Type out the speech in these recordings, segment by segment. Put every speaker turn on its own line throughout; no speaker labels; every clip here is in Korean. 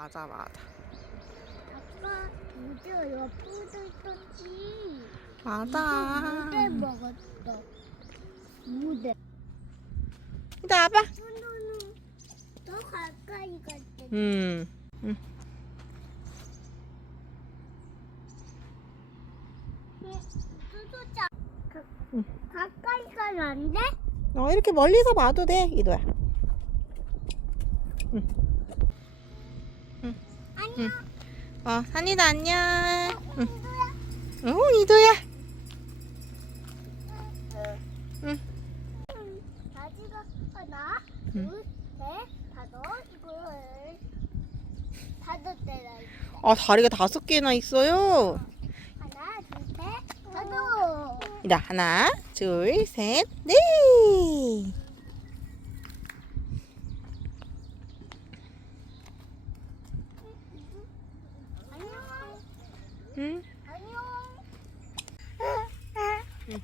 맞아 맞아
아빠 무대 옆으로 있었지.
맞아
무대 먹었어. 무대.
이따 와봐
손으로 더 가까이 갔대.
음
수소자.
응.
가까이 가면 안 돼?
어, 이렇게 멀리서 봐도 돼 이도야
안 녕.
어 산이도 안녕 응. 어 이도야 응.
바지가 하나,
응.
둘, 셋, 다섯, 다섯 대라.
아 다리가 다섯 개나 있어요
하나, 둘, 셋, 다섯.
이다 하나 둘 셋 넷
안녕.
응.
안녕. 안녕.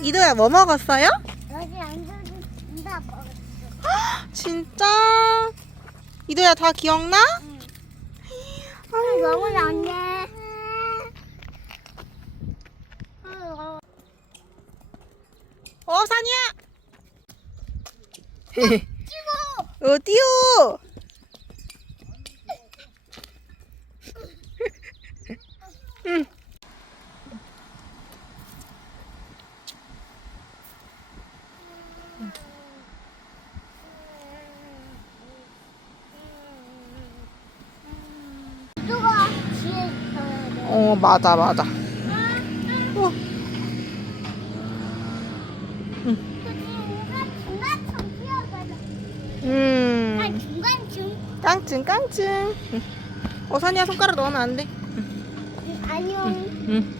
이도야 뭐 먹었어요?
여기 앉아서 이거 먹었어.
진짜? 이도야 다 기억나?
응. 아, 너무 안 돼.
어 산이야
찍 어.
어디요? 응.
어
맞아 맞아. 어.
중간쯤 뛰어가자.
음.
아 중간쯤.
깡충 깡충. 응. 어 산이야 손가락 넣으면 안 돼.
응, 안녕.
응.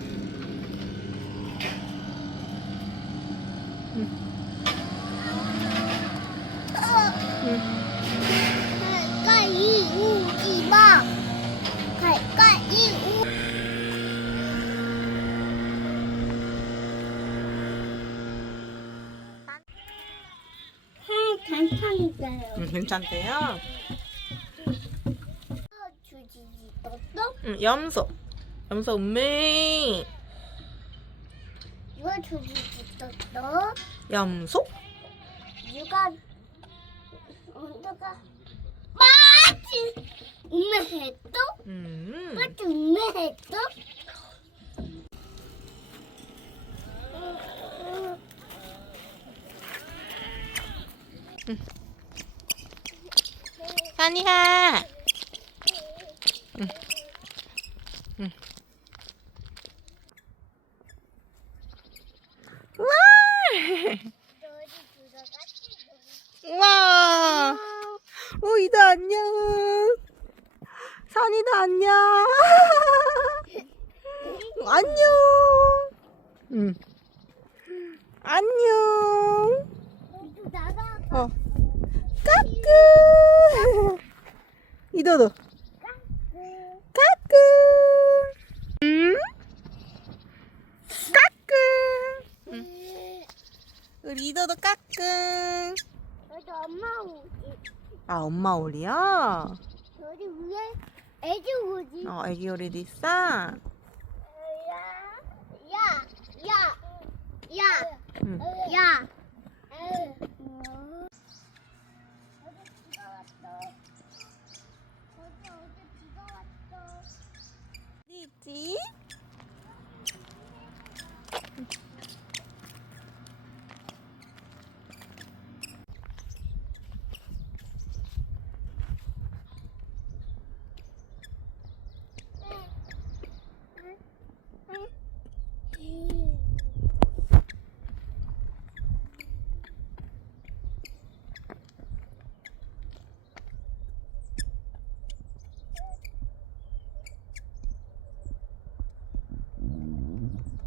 응.
가까이 오지 마. 가까이 오. 응, 괜찮았어요.
응 괜찮대요.
주지지 떴어?
응 염소. 염소 음메.
이거 주지지 떴어?
염소?
누가 누가 마치 음메했어?
음.
마치 음메했어?
산이야. 응. 응. 와!
너희 들어갔지?
우 와! 오, 이도 안녕. 산이도 안녕. 안녕. 응. 안녕. 어. 까꿍. 이도도. 까꿍. 음? 까꿍. 우리 이도도 까꿍. 아, 엄마 오리야?
너희 위에 애기 오지.
어, 애기 오리도 있어?
야, 야, 야, 야,
응.
야.
있지?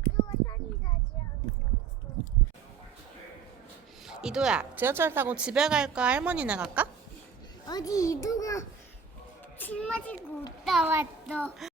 누가 산이 가지
이도야, 지하철 타고 집에 갈까? 할머니네 갈까?
어디 이두가 침 맞이고 웃다 왔어.